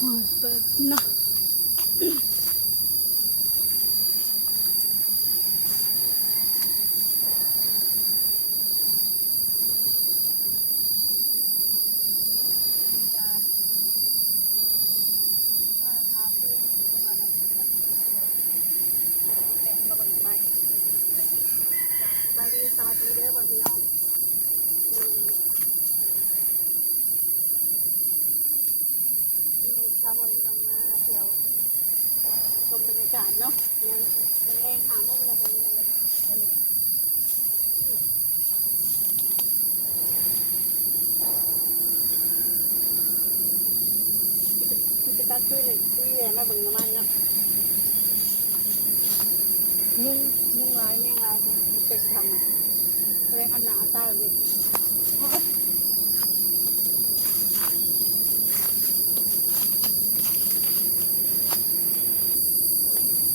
เปิดเนาะสวัสดีเด้อพี่น้องมีชาวบ้านที่ลงมาเที่ยวชมบรรยากาศเนาะงานแรงหาโมงแล้วคนนี้เลยกิจการคุยเลยคุยแย่มาเบิ่งน้ำมันเนาะยุ่งร้ายแม่งร้ายเป็ดทำอะเลยอันหนาตาแบบนี้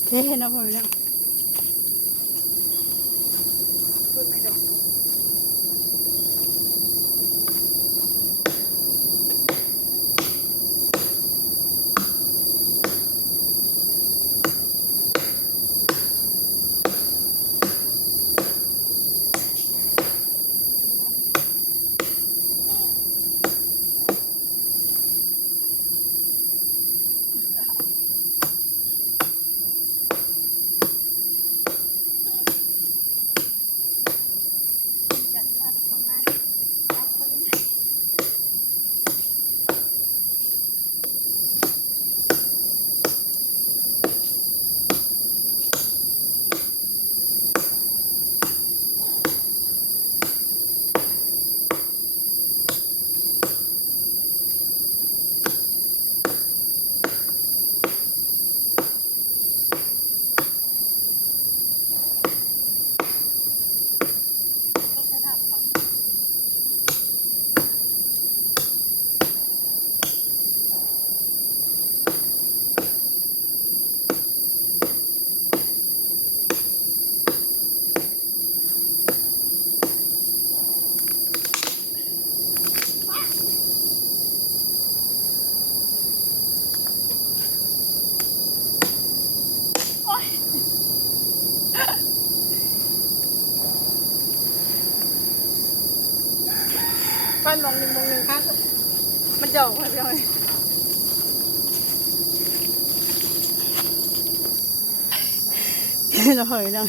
เท่นะพ่อพี่น้องพูดไม่ดอกฟันมองหนึ่งครับมันจะออกมาเลยเราเหยเรา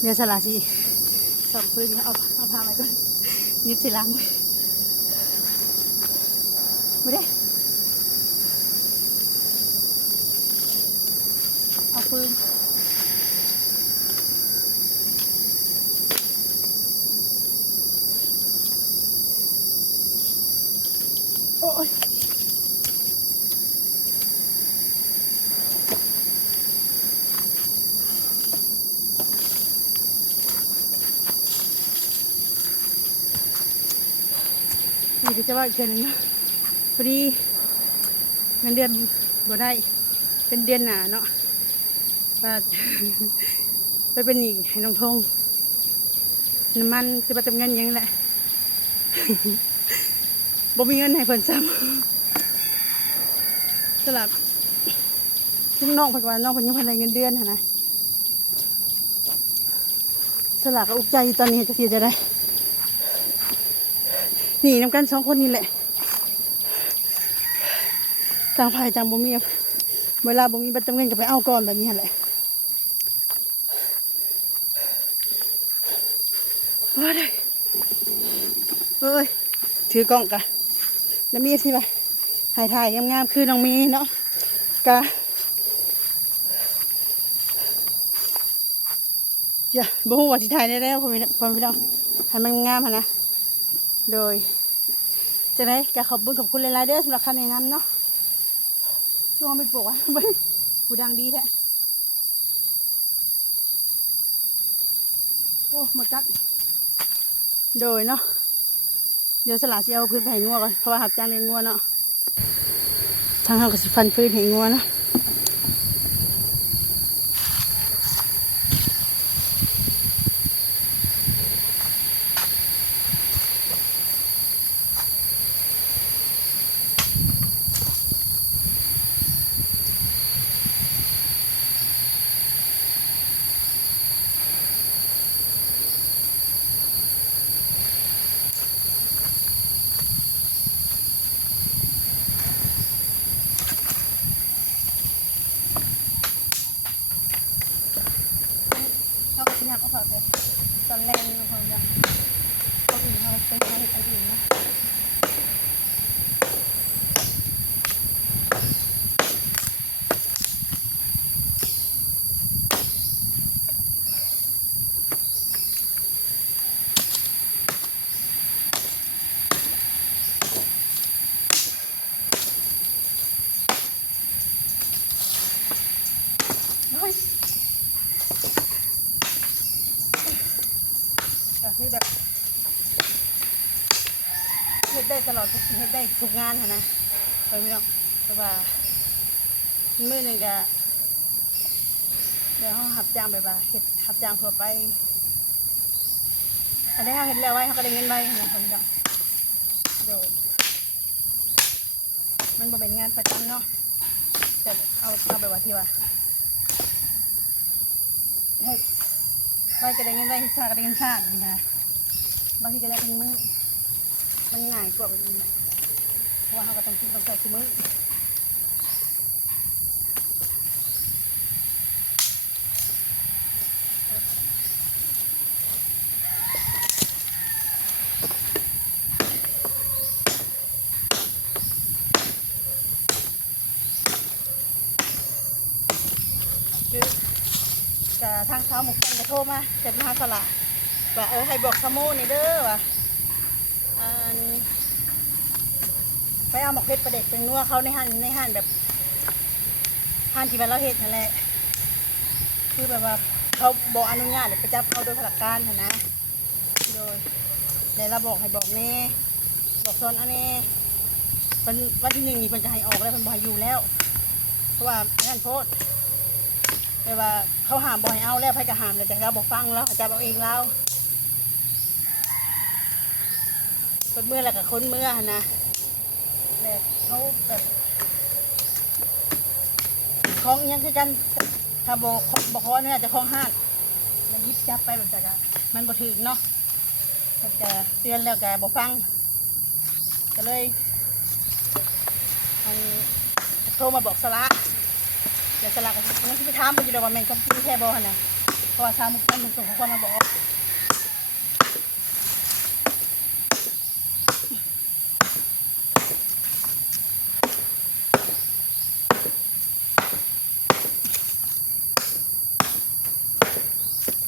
เมียสลัดสิสองพื้นเอาผ้ามาก่อนนิดสิล้างไม่ได้เอาปืนโอ้ยนี่จะว่าอีกเดือนนึงเนาะพอดีเงินเดือนบ่ได้เป็นเดือนหนาเนาะว่าไปเป็นหนี้ให้น้องทงน้ำมันจะมาเติมเงินยังแหละบ่มีเงินให้เพิ่นซ้ำสลับซึ่งน้องเพิ่นว่าน้องเพิ่นยังเพิ่นได้เงินเดือนหั่นนะสลับก็อุกใจตอนนี้จะเสียจะได้หนีน้ำกันสองคนนี่แหละต่างฝ่ายต่างบ่มีเวลาบ่มีบัตรเติมเงินก็ไปเอาก่อนแบบนี้แหละว่าได้เอ้ยถือกล้องกันแล้วมีสิไปถ่ายงามๆคือน้องมีเนาะกะอย่าบ่ฮู้ว่าสิถ่ายได้แล้วพ่อพี่น้องให้มันงามหั่นนะโดยจะได้กะขอบคุณหลายๆเด้อสำหรับคำแนะนำเนาะช่วงไม่ปลุกวะผู้ดังดีแท้โอ้มากัดโดยเนาะเดี๋ยวสลัดจะเอาพื้นไปให้งัวก่อนเพราะว่าหับจานเลี้ยงงัวเนาะทางเราก็สิฟันพื้นให้งัวเนาะ เลยตอนแรกนี่คนจะคนอื่นเขาไปทำอะไรอื่นนะนี่แบบเฮ็ดได้ตลอดเฮ็ดได้ทุกงานนะไปไม่ต้องแต่ว่ามื้อหนึ่งก็เดี๋ยวเขาหับจ้างไปบ่าเฮ็ดหับจ้างทั่วไปอันนี้เขาเห็นแล้วไว้เขาก็ได้เงินไว้นะคนจังโดยมันเป็นงานประจำเนาะแต่เอาไปว่าที่ว่าให้ไว้ก็ได้เงินไว้ชาก็ได้เงินชาดีนะบางทีก็ได้เป็นมื้อมันง่ายกว่าแบบนี้นะเพราะว่าเขาก็ต้องกินต้องใส่ทุกมื้อแต่ทางเช้าหมกแกงจะโทรมาเสร็จมาสละว่าให้บอกสมูนี่เด้อว่ะไปเอาหมกเพชรประเด็กเป็นนัวเขาในห้านแบบห้านที่เป็นเราเห็ดนั่นแหละคือแบบว่าเขาบอกอนุญาตไปจับเอาโดยพลักการนะโดยเดี๋ยวเราบอกให้บอกแน่บอกซอนอันนี้เป็นวันที่1นี่เป็นจะให้ออกแล้วเป็นบ่ให้อยู่แล้วเพราะว่าท่านโพสแต่ว่าเขาห้ามบ่ให้เอาแล้วไผก็ห้ามเลยแต่เราบอกฟังแล้วจับเอาเองแล้วเป็นเมื่อแล้วกับคนเมื่อนะแต่เขาแบบคล้องยังคือกันถ้าบอกเขาเนี่ยจะคล้องห้างมันยิบจับไปแบบแต่มันบ่ถึงเนาะมันจะเตือนแล้วก็บ่ฟังก็เลยมันโทรมาบอกสละเดี๋ยวสละก็งั้นที่ไปถามไปอยู่ดอกว่าแม่งความจริงแค่บ่ฮะนะเพราะว่าทางมันส่งของคนมาบอก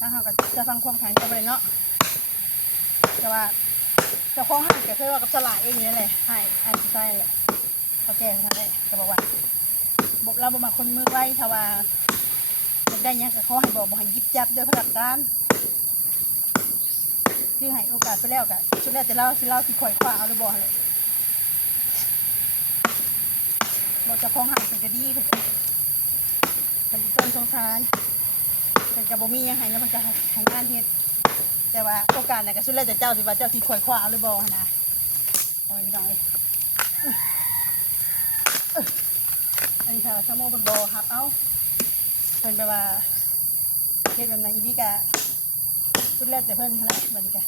ถ้าเขาก็จะฟังความแข็งกันไปเนาะแต่ว่าเจ้าของห้างแกเคยว่ากับสละเองนี่แหละให้อันที่ใช่แหละเขาแก้ทำได้ก็บอกว่าเราบอกมาคนมือไว้ถ้าว่าได้ยังก็เขาให้บอกให้ยิบจับด้วยพลักการคือให้โอกาสไปแล้วกันชุดแรกแต่เล่าที่ข่อยคว้าเอาเลยบอกเลยบอกเจ้าของห้างเป็นกระดีเป็นต้นสงสารเป็นกระบอกมียังไงแล้วมันจะให้งานเฮ็ดแต่ว่าโอกาสเนี่ยก็ชุดแรกแต่เจ้าสิว่าเจ้าที่ข่อยคว้าเอาเลยบอกนะโอ้ยพี่น้องอันนี้ค่ะชั่วโมงเป็นโบครับเอาเป็นแบบว่าเฮ็ดแบบไหนอีกกะชุดแรกแต่เพิ่นอะไรแบบนี้กะ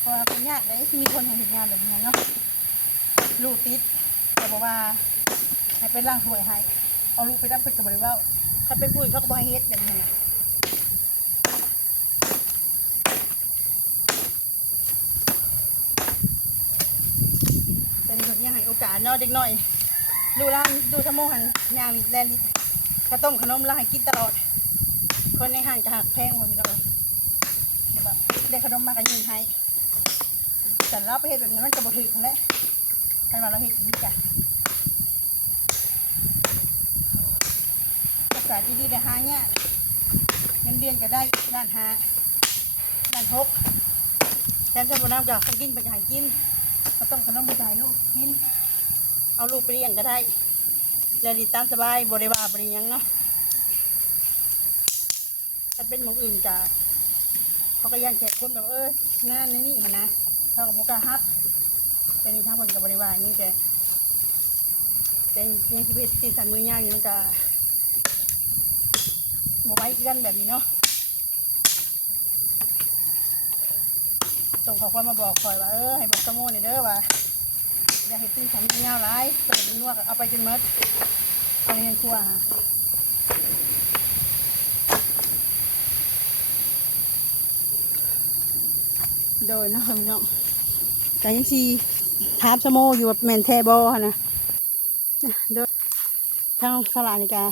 เพราะว่าเป็นยากเลยที่มีคนเห็นงานแบบนี้เนาะลูกติดแต่บอกว่าให้เป็นร่างถวยให้เอาลูกไปรับเป็นกับบริวารถ้าเป็นผู้เขาก็บอกให้เฮ็ดแบบนี้นะเป็นคนยังให้โอกาสเนาะเด็กน้อยดูร้านดูชั่วโมงหันย่างแลนข้าวต้มขนมร้านให้กินตลอดคนในห้างจะหักแพงหมดพี่น้องแบบได้ขนมมาก็ยิงให้แต่เราไปเห็ดแบบนั้นมันจะบ่ถึงแล้วให้มาเราเห็ดดีจ้ะโอกาสดีๆได้หาเนี่ยเงินเดือนก็ได้ด้านหาด้าน6แทนจะบ่น้ำกับกินไปจ่ายกินข้าวต้มขนมไปจ่ายลูกกินเอาลูกไปเลี้ยงก็ได้แล้วดีตามสบายบริวารบริยังเนาะถ้าเป็นหมู่อื่นจะเขาก็ยันแขกคนแบบงานนี่นะเขากับพวกกาฮับแต่นี่ทั้งคนกับบริวารนี่แกแต่ยังที่เป็นสีสันมือย่างนี่มันจะโมบายกันแบบนี้เนาะส่งข้อความมาบอกคอยว่าให้บอกสมูนี่เด้อว่าอย่าให้ตีสันมือย่างร้ายเปิดนวดเอาไปจนมดเอาเงินครัวฮะ โดยเนาะพี่น้องแต่ยังซีถามสโมอยู่แบบแมนแทบอนะโดยทางสลานิกา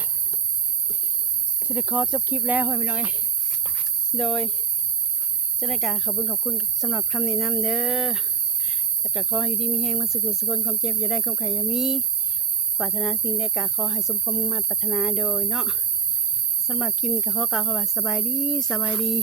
สิได้ขอจบคลิปแล้วพี่น้องโดยเจ้าหน้าที่ขอบคุณสำหรับคำแนะนำเด้อแล้วก็ขอให้ดีมีแห้งมาสุขสุขคนความเจ็บอย่าได้ความไข่ยามีปรารถนาสิ่งใดก็ขอให้สมความมุ่งมั่นปรารถนาโดยเนาะสำหรับคลิปนี้ก็ขอกล่าวคำว่าสบายดี